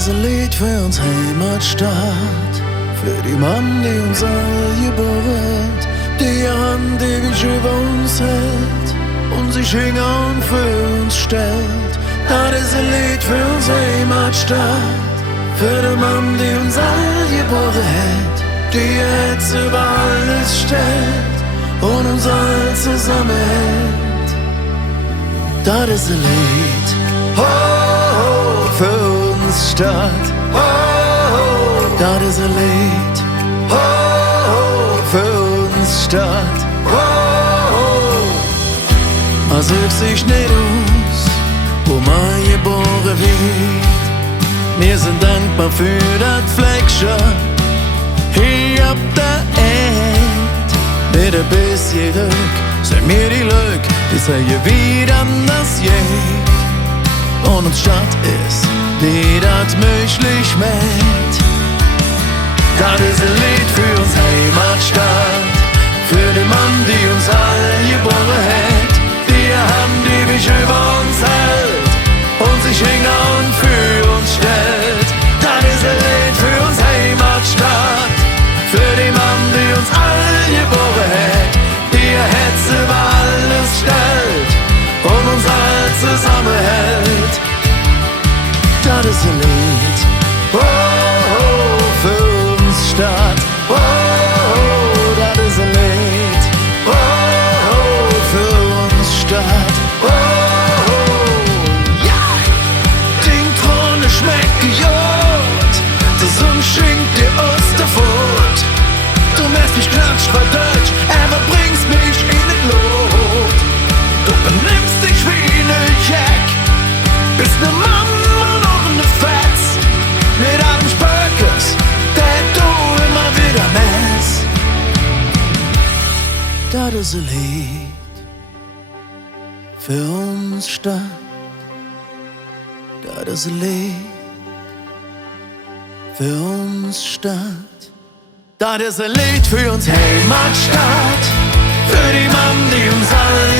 ist ein Lied für uns Heimatstadt, für die Mann, die uns all geboren hat, die Hand, die mich über uns hält und sich hingern für uns stellt. Das ist ein Lied für uns Heimatstadt, für die Mann, die uns all geboren hat, die jetzt über alles stellt und uns all zusammenhält. Das ist ein Lied, oh, oh, für uns Stadt, oh, oh, das ist ein Lied, oh, oh, für uns Stadt, oh, oh. Man sucht sich nicht aus, wo man geboren wird. Wir sind dankbar für das Fleckchen hier ab der Erd. Mit ein bisschen Glück sind wir die Glück, die sehen wieder anders je. Und uns Stadt ist, die das möglich macht. Das ist ein Lied für uns Heimatstadt, für den Mann, die uns all geboren hat, die Hand, die mich über uns hält und sich hingern für uns stellt. Das ist ein Lied für uns Heimatstadt, für den Mann, die uns all geboren hat, die ihr Herz über alles stellt und uns all zusammenhält. Das ist ein Lied, oh, oh, für uns Stadt, oh, oh, das ist ein Lied, oh, oh, für uns Stadt, oh, oh, ja, die Throne schmeckt gut, der Sonne schenkt dir Osterfurt, du merkst mich klatscht bei Deutsch, aber bringst mich in den Lot, du benimmst dich wie ne Jack, bist ne Mama und ne Fetz, mit allem Spökes, der du immer wieder mess. Das ist ein Lied für uns Stadt, das ist ein Lied für uns Stadt. Das ist ein Lied für uns Heimatstadt, für die Mann, die uns all